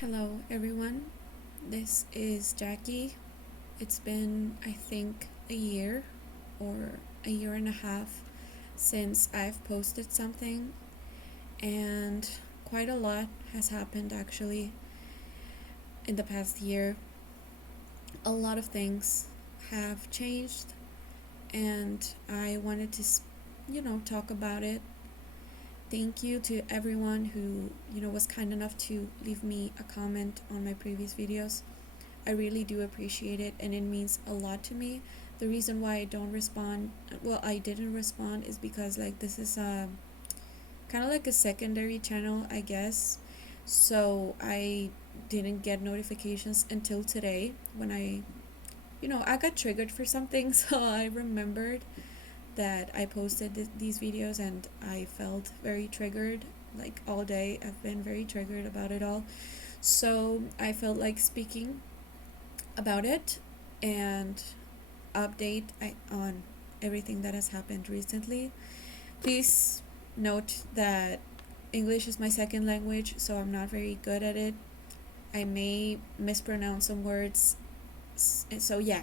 Hello, everyone. This is Jackie. It's been, I think, a year or a year and a half since I've posted something, and quite a lot has happened actually in the past year. A lot of things have changed, and I wanted to, talk about it. Thank you to everyone who, was kind enough to leave me a comment on my previous videos. I really do appreciate it, and it means a lot to me. The reason why I don't respond, well, I didn't respond, is because this is kind of like a secondary channel, I guess. So I didn't get notifications until today when I got triggered for something. So I remembered that I posted these videos, and I felt very triggered. Like all day, I've been very triggered about it all. So I felt like speaking about it and on everything that has happened recently. Please note that English is my second language, so I'm not very good at it. I may mispronounce some words. So, yeah.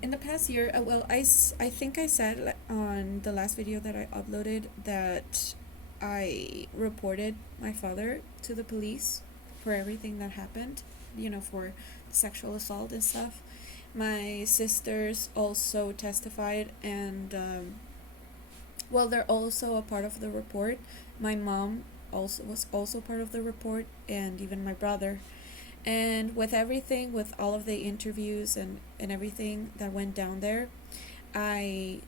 In the past year, I think I said on the last video that I uploaded that I reported my father to the police for everything that happened, for sexual assault and stuff. My sisters also testified, and they're also a part of the report. My mom also was also part of the report, and even my brother. And with everything, with all of the interviews and everything that went down there, I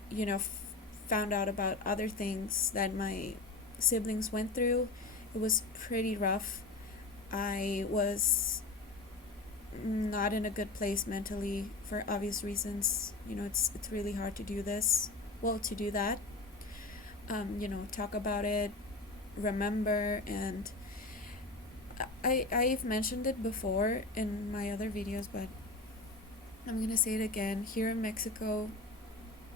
found out about other things that my siblings went through. It was pretty rough. I was not in a good place mentally for obvious reasons. It's really hard to do this. Well, to do that. Talk about it, remember, and I've mentioned it before in my other videos, but I'm gonna say it again. Here in Mexico,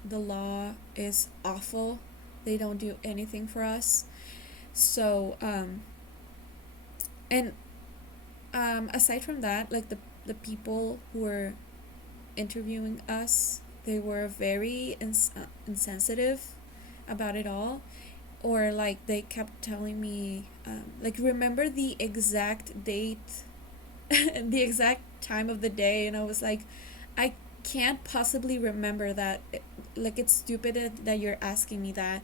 the law is awful. They don't do anything for us. So, and aside from that, like the people who were interviewing us, they were very insensitive about it all. Or like they kept telling me, remember the exact date and the exact time of the day, and I was like, I can't possibly remember that. Like, it's stupid that you're asking me that.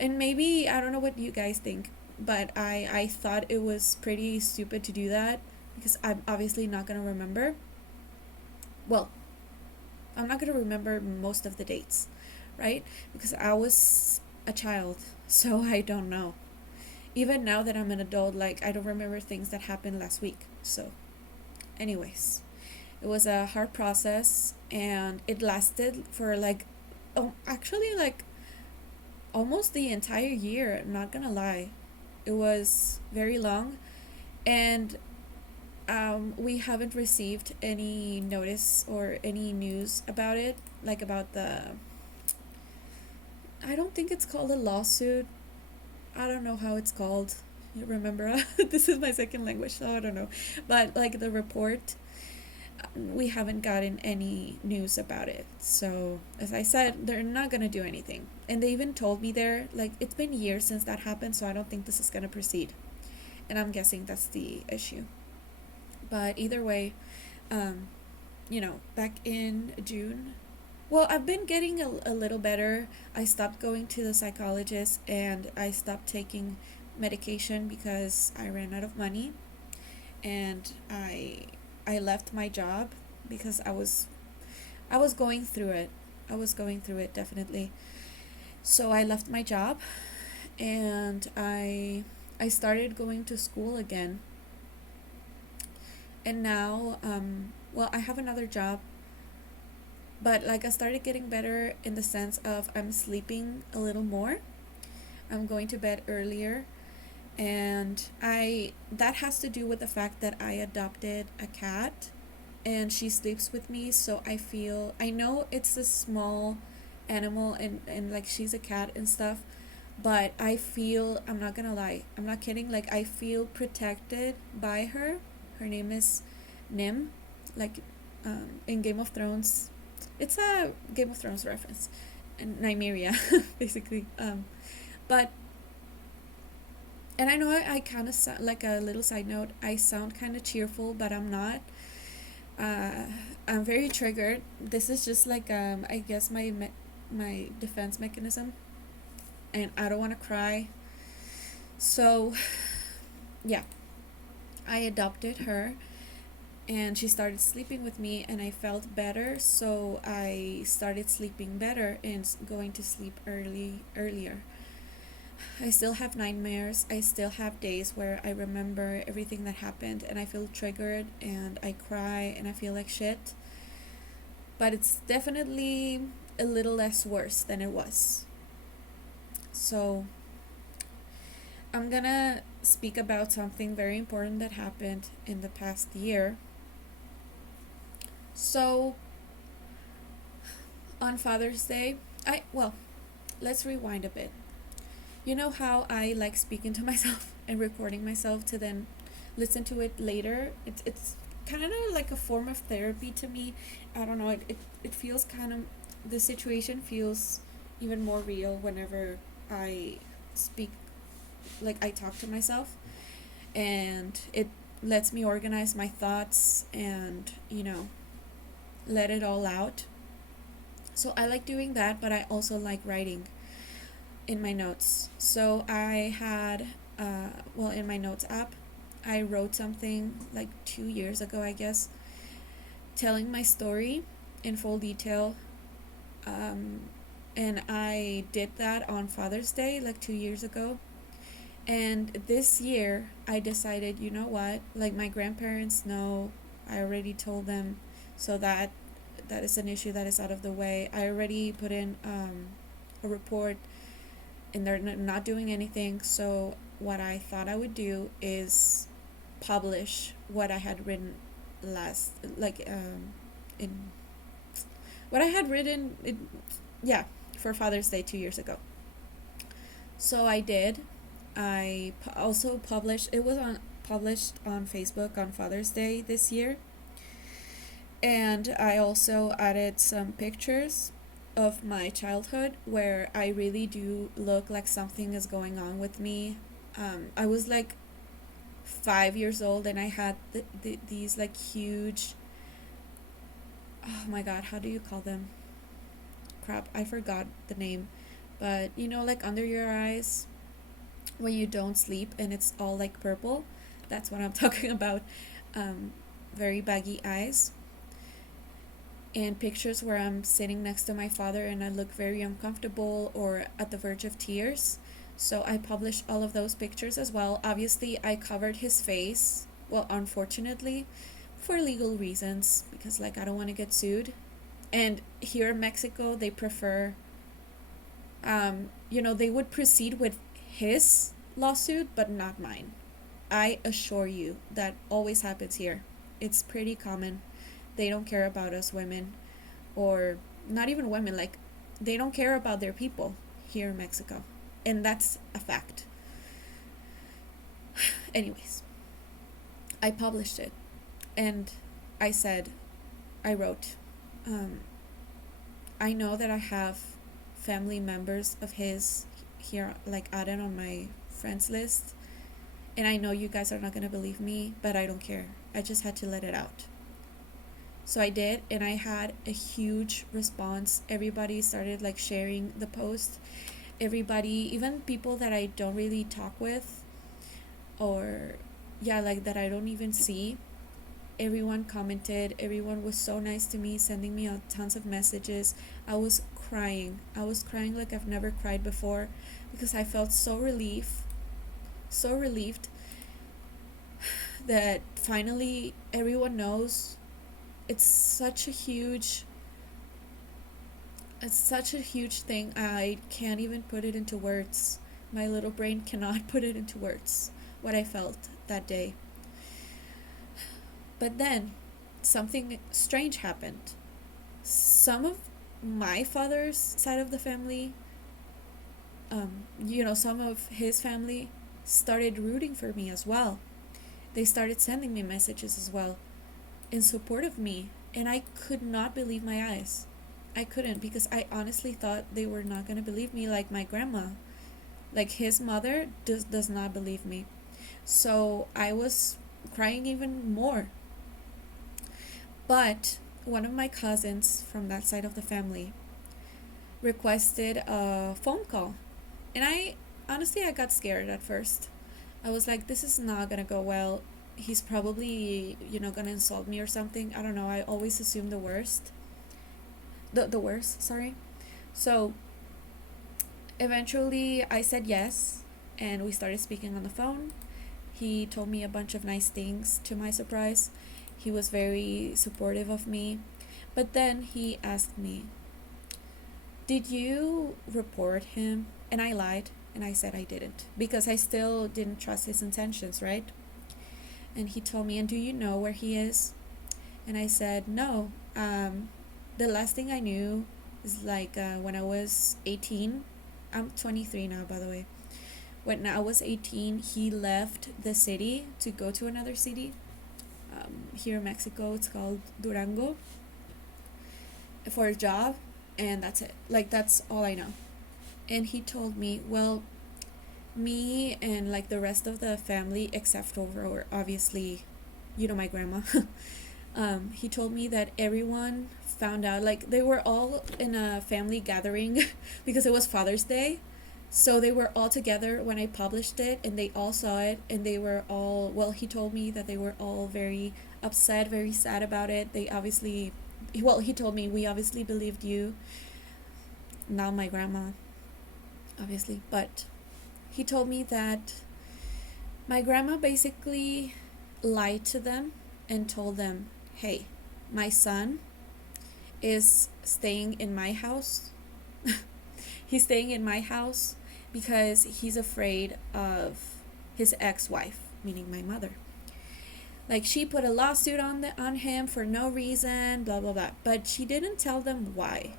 And maybe I don't know what you guys think, but I thought it was pretty stupid to do that because I'm obviously not gonna remember. Well, I'm not gonna remember most of the dates, right? Because I was a child, so I don't know. Even now that I'm an adult, like, I don't remember things that happened last week. So, anyways, it was a hard process, and it lasted for actually, almost the entire year. I'm not gonna lie. It was very long, and we haven't received any notice or any news about it, like about the. I don't think it's called a lawsuit. I don't know how it's called. You remember? This is my second language, so I don't know. But like the report, we haven't gotten any news about it. So, as I said, they're not gonna do anything. And they even told me there, like, it's been years since that happened, so I don't think this is gonna proceed. And I'm guessing that's the issue. But either way, um, back in June, well, I've been getting a little better. I stopped going to the psychologist, and I stopped taking medication because I ran out of money, and I left my job because I was going through it. I was going through it, definitely. So I left my job, and I started going to school again. And now, I have another job, but like I started getting better in the sense of I'm sleeping a little more. I'm going to bed earlier, and I that has to do with the fact that I adopted a cat, and she sleeps with me, so I know it's a small animal, and like she's a cat and stuff, But I feel, I'm not gonna lie, I'm not kidding, like I feel protected by her. Her name is Nim, like in Game of Thrones. It's a Game of Thrones reference, and Nymeria, basically. But and I know I kind of sound like a little side note. I sound kind of cheerful, but I'm not. Uh, I'm very triggered. This is just like I guess my defense mechanism, and I don't want to cry. So yeah, I adopted her, and she started sleeping with me, and I felt better. So I started sleeping better and going to sleep earlier. I still have nightmares. I still have days where I remember everything that happened and I feel triggered and I cry and I feel like shit. But it's definitely a little less worse than it was. So, I'm gonna speak about something very important that happened in the past year. So, on Father's Day, let's rewind a bit. You know how I like speaking to myself and recording myself to then listen to it later? It's kind of like a form of therapy to me. I don't know, it feels kind of, the situation feels even more real whenever I speak, like I talk to myself, and it lets me organize my thoughts and, let it all out. So I like doing that, but I also like writing in my notes. So I had, in my notes app, I wrote something like 2 years ago, I guess, telling my story in full detail. Um, and I did that on Father's Day, like 2 years ago. And this year, I decided, you know what? Like, my grandparents know, I already told them, so that is an issue that is out of the way. I already put in a report, and they're not doing anything. So what I thought I would do is publish what I had written last, in what I had written, yeah, for Father's Day 2 years ago. So I did. I also published. It was on published on Facebook on Father's Day this year, and I also added some pictures of my childhood where I really do look like something is going on with me. I was like 5 years old and I had these like huge, oh my god, how do you call them? Crap, I forgot the name. But like under your eyes when you don't sleep and it's all like purple. That's what I'm talking about. Um, Very baggy eyes. And pictures where I'm sitting next to my father and I look very uncomfortable or at the verge of tears. So I published all of those pictures as well. Obviously, I covered his face. Well, unfortunately, for legal reasons, because like I don't want to get sued. And here in Mexico, they prefer, they would proceed with his lawsuit, but not mine. I assure you that always happens here. It's pretty common. They don't care about us women, or not even women, like, they don't care about their people here in Mexico. And that's a fact. Anyways, I published it and I said, I wrote, um, I know that I have family members of his here, like added on my friends list, and I know you guys are not going to believe me, but I don't care. I just had to let it out. So I did, and I had a huge response. Everybody started like sharing the post. Everybody, even people that I don't really talk with, or yeah, like that I don't even see, everyone commented. Everyone was so nice to me, sending me tons of messages. I was crying. I was crying like I've never cried before, because I felt so relieved that finally everyone knows. It's such a huge thing. I can't even put it into words. My little brain cannot put it into words, what I felt that day. But then something strange happened. Some of my father's side of the family some of his family started rooting for me as well. They started sending me messages as well in support of me, and I could not believe my eyes. I couldn't, because I honestly thought they were not going to believe me, like my grandma. Like his mother does not believe me. So I was crying even more. But one of my cousins from that side of the family requested a phone call. And I got scared at first. I was like, this is not gonna go well. He's probably, gonna insult me or something. I don't know. I always assume the worst. The worst, sorry. So eventually I said yes, and we started speaking on the phone. He told me a bunch of nice things to my surprise. He was very supportive of me. But then he asked me, did you report him? And I lied and I said I didn't, because I still didn't trust his intentions, right? And he told me, and do you know where he is? And I said, no. The last thing I knew is like when I was 18. I'm 23 now, by the way. When I was 18, he left the city to go to another city. Here in Mexico, it's called Durango, for a job, and that's it. Like, that's all I know. And he told me, well, me and like the rest of the family, except for obviously, my grandma, he told me that everyone found out, like they were all in a family gathering because it was Father's Day. So they were all together when I published it, and they all saw it, and they were all, well, he told me that they were all very upset, very sad about it. They obviously, well, he told me, we obviously believed you, not my grandma, obviously, but he told me that my grandma basically lied to them and told them, hey, my son is staying in my house. He's staying in my house because he's afraid of his ex-wife, meaning my mother. Like, she put a lawsuit on him for no reason, blah blah blah. But she didn't tell them why.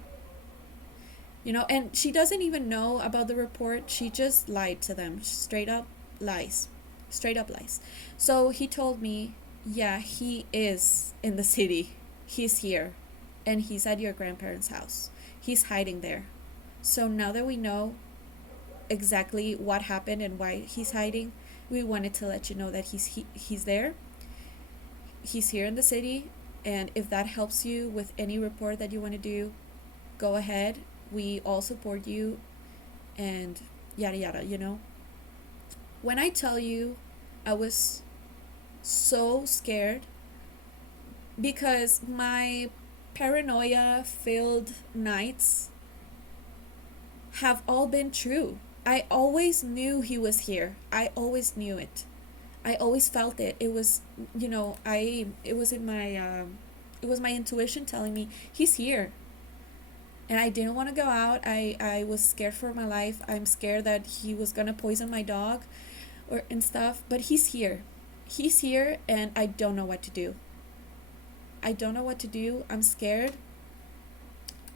And she doesn't even know about the report. She just lied to them. Straight up lies. Straight up lies. So he told me, yeah, he is in the city. He's here. And he's at your grandparents' house. He's hiding there. So now that we know exactly what happened and why he's hiding, we wanted to let you know that he's there. He's here in the city, and if that helps you with any report that you want to do, go ahead. We all support you, and yada yada. When I tell you, I was so scared because my paranoia filled nights have all been true. I always knew he was here. I always knew it. I always felt it. It was, it was in my, it was my intuition telling me he's here. And I didn't want to go out. I was scared for my life. I'm scared that he was gonna poison my dog, and stuff. But he's here. He's here, and I don't know what to do. I don't know what to do. I'm scared.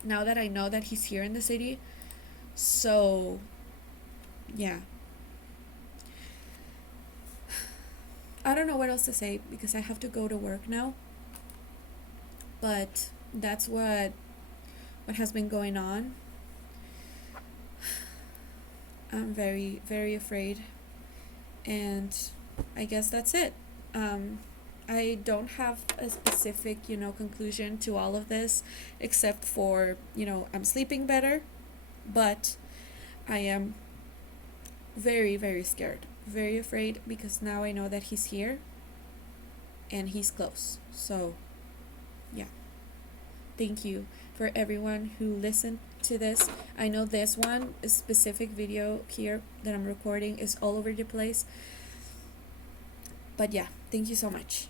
Now that I know that he's here in the city. So, yeah. I don't know what else to say because I have to go to work now. But that's what has been going on. I'm very, very afraid. And I guess that's it. I don't have a specific, conclusion to all of this, except for, I'm sleeping better, but I am very, very scared, very afraid, because now I know that he's here and he's close. So, yeah. Thank you for everyone who listened to this. I know this one, a specific video here that I'm recording, is all over the place. But yeah, thank you so much.